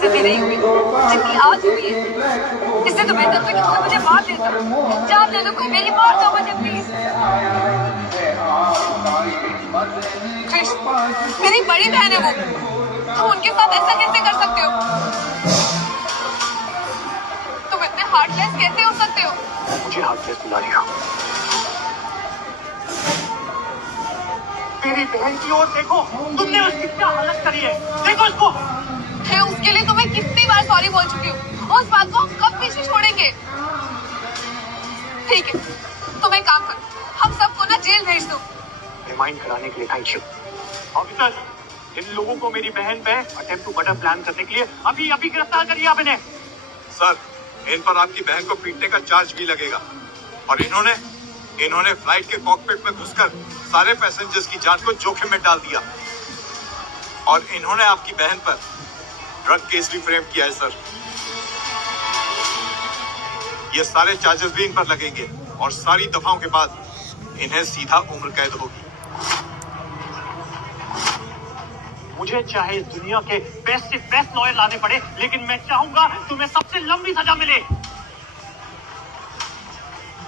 इज्जत ही नहीं हुई जितनी आज हुई है। इससे तो बेहतर था कि कोई मुझे मार देता। जान दे दो, कोई मेरी मार दो मुझे प्लीज। कृष, मेरी बड़ी बहन है वो, तुम उनके साथ ऐसा कैसे कर सकते हो? तुम इतने हार्टलेस कैसे हो सकते हो? मुझे हार्टलेस बुला रही हो? मेरी बहन की ओर देखो, तुमने उसकी क्या हालत करी है, देखो इसको। मैं उसके लिए तुम्हें कितनी बार सॉरी बोल चुकी हूँ, उस बात को हम कब पीछे छोड़ेंगे? ठीक है, तुम एक काम करो, हम सबको ना जेल भेज दो। रिमाइंड कराने के लिए थैंक यू। ऑफिसर, इन लोगों को मेरी बहन पे अटेम्प्ट टू मर्डर प्लान करने के लिए अभी अभी गिरफ्तार करिए आप इन्हें। सर, इन पर आपकी बहन को पीटने का चार्ज भी लगेगा और इन्होंने फ्लाइट के कॉकपिट में घुसकर सारे पैसेंजर्स की जान को जोखिम में डाल दिया और इन्होंने आपकी बहन पर ड्रग केस भी फ्रेम किया है सर। ये सारे चार्जेस भी इन पर लगेंगे और सारी दफाओं के बाद इन्हें सीधा उम्र कैद होगी। मुझे चाहे इस दुनिया के बेस्ट से बेस्ट लॉयर लाने पड़े, लेकिन मैं चाहूंगा तुम्हें सबसे लंबी सजा मिले।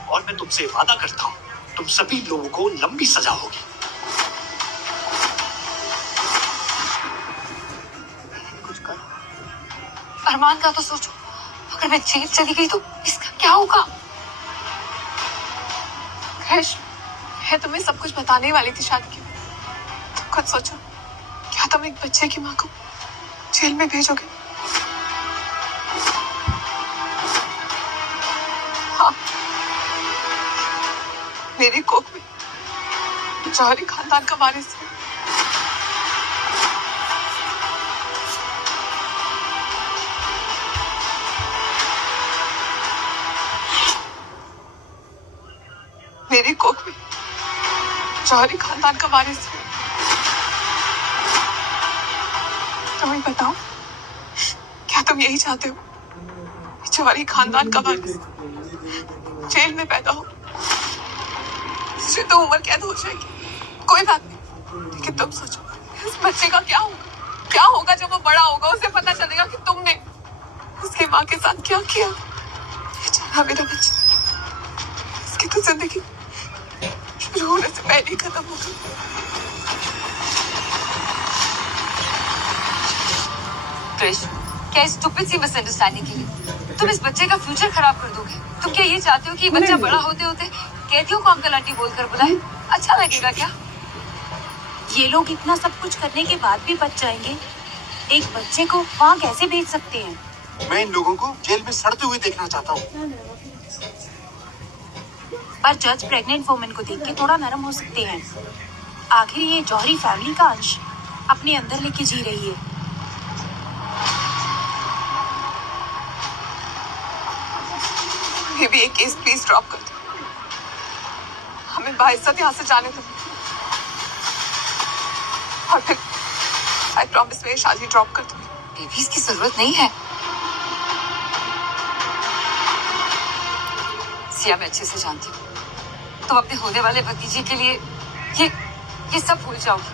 और मैं तुमसे वादा करता हूं, तुम सभी लोगों को लंबी सजा होगी। कुछ करो, अरमान का तो सोचो, अगर मैं जेल चली गई तो इसका क्या होगा? कृष, मैं तुम्हें सब कुछ बताने वाली थी शादी के। तुम खुद सोचो, क्या तुम एक बच्चे की माँ को जेल में भेजोगे? हाँ, मेरी कोख में जौहरी खानदान का वारिस है। मेरी कोख में जौहरी खानदान का वारिस है। तुम्हें बताओ, क्या तुम यही चाहते हो? जौहरी खानदान का वारिस जेल में पैदा हो, उससे तो उम्र कैद हो जाएगी। कोई बात नहीं, लेकिन तुम सोचो, इस बच्चे का क्या होगा? क्या होगा जब वो बड़ा होगा? उसे पता चलेगा कि तुमने उसकी माँ के साथ क्या किया। बेचारा मेरा बच्चा, इसकी तो जिंदगी शुरू होने से पहले ही खत्म हो गई। कृष, क्या इस स्टूपिड सी मिसअंडरस्टैंडिंग के लिए तुम इस बच्चे का फ्यूचर खराब कर दोगे? तुम क्या ये चाहते हो कि ये बच्चा बड़ा होते होते कैदियों को अंकल आंटी बोलकर बुलाए? अच्छा लगेगा क्या? ये लोग इतना सब कुछ करने के बाद भी बच जाएंगे। एक बच्चे को वहाँ कैसे भेज सकते हैं? मैं इन लोगों को जेल में सड़ते हुए देखना चाहता हूँ। पर जज प्रेग्नेंट वुमेन को देख के थोड़ा नरम हो सकते हैं। आखिर ये जौहरी फैमिली का अंश अपने अंदर लेके जी रही है। ये भी एक केस प्लीज ड्रॉप कर दो, हमें बाइज्जत यहाँ से जाने दो। और फिर आई प्रॉमिस मेरी शादी ड्रॉप कर दो। बेबीज की जरूरत नहीं है। सिया, मैं अच्छे से जानती हूँ, तुम अपने होने वाले भतीजे के लिए ये सब भूल जाओगी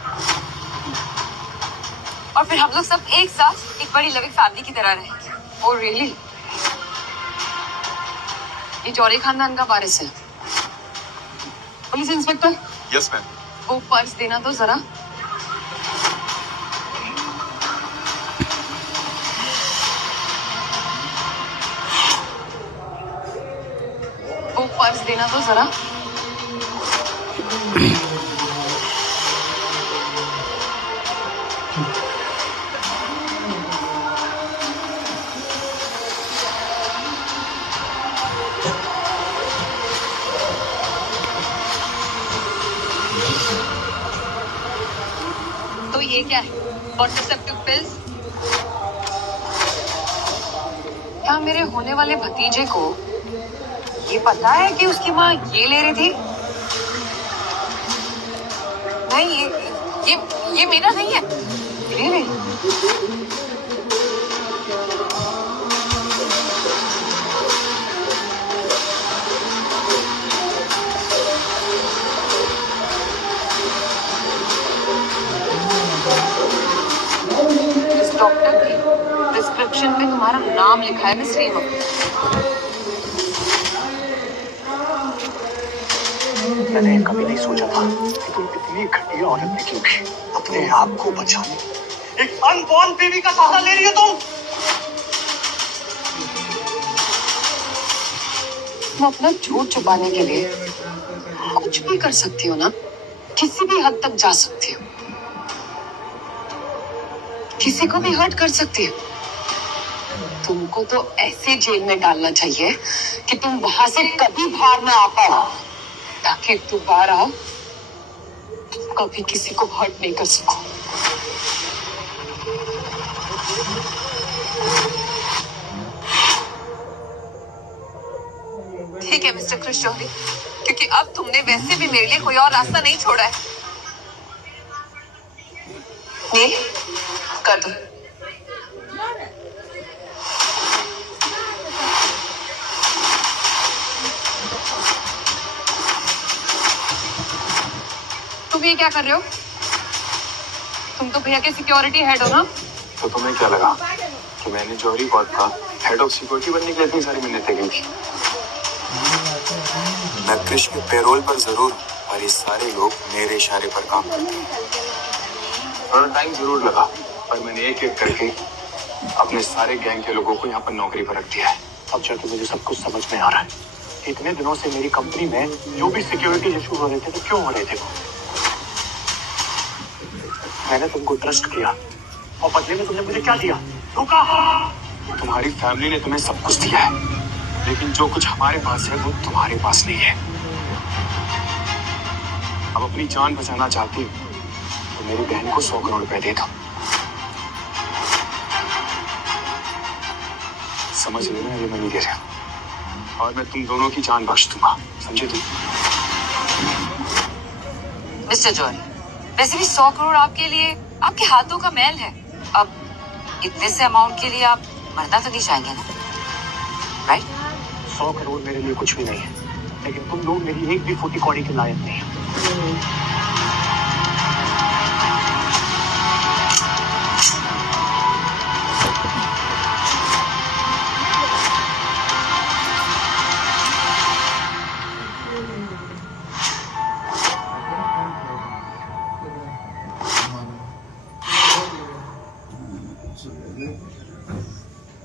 और फिर हम लोग सब एक साथ एक बड़ी लविंग फैमिली की तरह रहेंगे। Oh really? ये जौहरी खानदान का वारिस है। Police inspector? Yes ma'am. वो पर्स देना तो जरा। वो पर्स देना तो जरा। तो ये क्या है? Contraceptive pills? क्या मेरे होने वाले भतीजे को ये पता है कि उसकी माँ ये ले रही थी? नहीं, ये मेरा नहीं है। Really? इस डॉक्टर की प्रिस्क्रिप्शन पे तुम्हारा नाम लिखा है मिस रीमा। मैंने कभी नहीं सोचा था कि तुम इतनी घटिया औरत निकलोगी। अपने आप को बचाने एक अनबॉर्न बेबी का सहारा ले रही हो तुम। तुम अपना झूठ छुपाने के लिए कुछ भी कर सकती हो ना, किसी भी हद तक जा सकती हो, किसी को भी हर्ट कर सकती हो। तुमको तो ऐसे जेल में डालना चाहिए कि तुम वहां से कभी बाहर ना आ पाओ, ताकि दोबारा कभी किसी को हर्ट नहीं कर सको। ठीक है मिस्टर क्रिश जौहरी, क्योंकि अब तुमने वैसे भी मेरे लिए कोई और रास्ता नहीं छोड़ा है। नील, कर दो। तुम ये क्या कर रहे हो? तुम तो भैया के सिक्योरिटी हेड हो ना? तो तुम्हें क्या लगा कि मैंने जौहरी कोर्ट का हेड ऑफ सिक्योरिटी बनने के लिए इतनी सारी मिन्नतें की थी? मैं क्रिश के पेरोल पर जरूर, और ये सारे लोग मेरे इशारे पर काम करते हैं। थोड़ा टाइम जरूर लगा, पर मैंने एक एक करके अपने सारे गैंग के लोगों को यहाँ पर नौकरी पर रख दिया है। अब जाके मुझे सब कुछ समझ में आ रहा है। इतने दिनों से मेरी कंपनी में जो भी सिक्योरिटी इशू हो रहे थे तो क्यों हो रहे थे वो? मैंने तुमको ट्रस्ट किया और बदले में तुमने मुझे क्या दिया? धोखा। तुम्हारी फैमिली ने तुम्हें सब कुछ दिया है, लेकिन जो कुछ हमारे पास है वो तुम्हारे पास नहीं है। अब अपनी जान बचाना चाहती हो तो मेरी बहन को 100 करोड़ रुपए दे दो। समझ लेना, ये मैं नहीं दे रहा, और मैं तुम दोनों की जान बख्श दूंगा, समझे तुम? मिस्टर जौहरी, वैसे भी 100 करोड़ आपके लिए आपके हाथों का मैल है। अब इतने से अमाउंट के लिए आप मरना तो नहीं चाहेंगे ना, राइट? 100 करोड़ मेरे लिए कुछ भी नहीं है, लेकिन तुम लोग मेरी एक भी फूटी कौड़ी के लायक नहीं हो।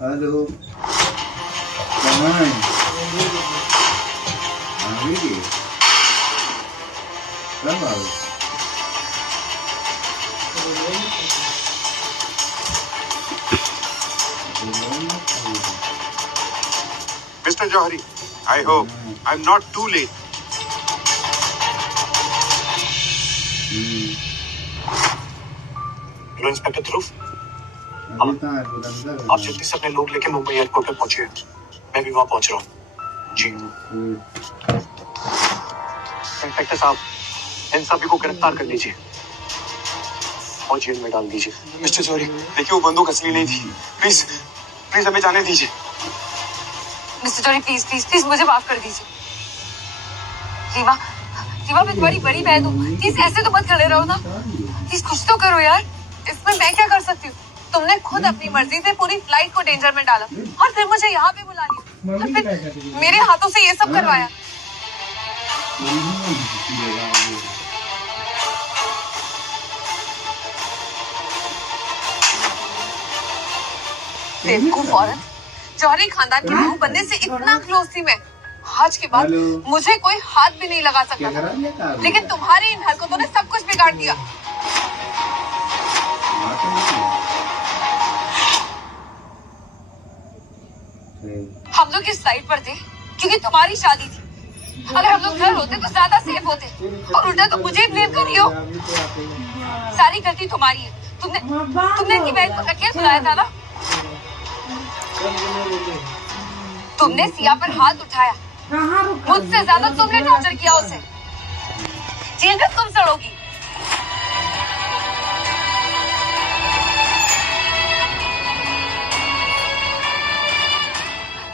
Halo. Damai. Hari. Berapa? Mr. Johari, I hope I'm not too late. Hello inspector Dhruv, आप जल्दी से अपने लोग लेके मुंबई एयरपोर्ट पे पहुंचिए। मैं भी वहां पहुंच रहा हूँ। जी इंस्पेक्टर साहब, इन सभी को गिरफ्तार कर लीजिए और जेल में डाल दीजिए। मिस्टर जौहरी, देखिए वो बंदूक असली नहीं थी। प्लीज प्लीज हमें जाने दीजिए। Mister Johri, please please please मुझे माफ कर दीजिए। रीमा, रीमा मैं तुम्हारी बड़ी बहन हूँ, प्लीज ऐसे तो मत खड़े रहो ना, प्लीज कुछ तो करो यार। इसमें मैं क्या कर सकती हूँ? तुमने खुद अपनी मर्जी से पूरी फ्लाइट को डेंजर में डाला और फिर मुझे यहाँ पे बुला लिया और फिर मेरे हाथों से ये सब करवाया। बेवकूफ औरत, जौहरी खानदान की बहू बनने से इतना क्लोज थी मैं। आज के बाद मुझे कोई हाथ भी नहीं लगा सकता था, लेकिन तुम्हारी इन हरकतों ने सब कुछ बिगाड़ दिया। हम लोग इस साइड पर थे क्योंकि तुम्हारी शादी थी। अगर हम लोग घर होते तो ज्यादा सेफ होते, और उल्टा तो मुझे ब्लेम कर रही हो। सारी गलती तुम्हारी है। तुमने इनकी बहन को नकेल बुलाया था ना, तुमने सिया पर हाथ उठाया, मुझसे ज्यादा तुमने टॉर्चर किया उसे। जेल में तुम सड़ोगी।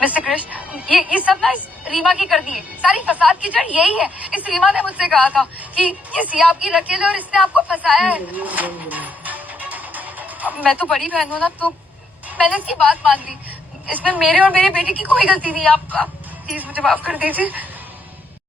मिस्टर कृष्ण, ये सब ना इस रीमा की कर दी है। सारी फसाद की जड़ यही है। इस रीमा ने मुझसे कहा था कि ये सिया आपकी रकेल है और इसने आपको फंसाया है। अब मैं तो बड़ी बहन हूं ना, तो मैंने इसकी बात मान ली। इसमें मेरे और मेरे बेटे की कोई गलती नहीं है। आप प्लीज मुझे माफ कर दीजिए।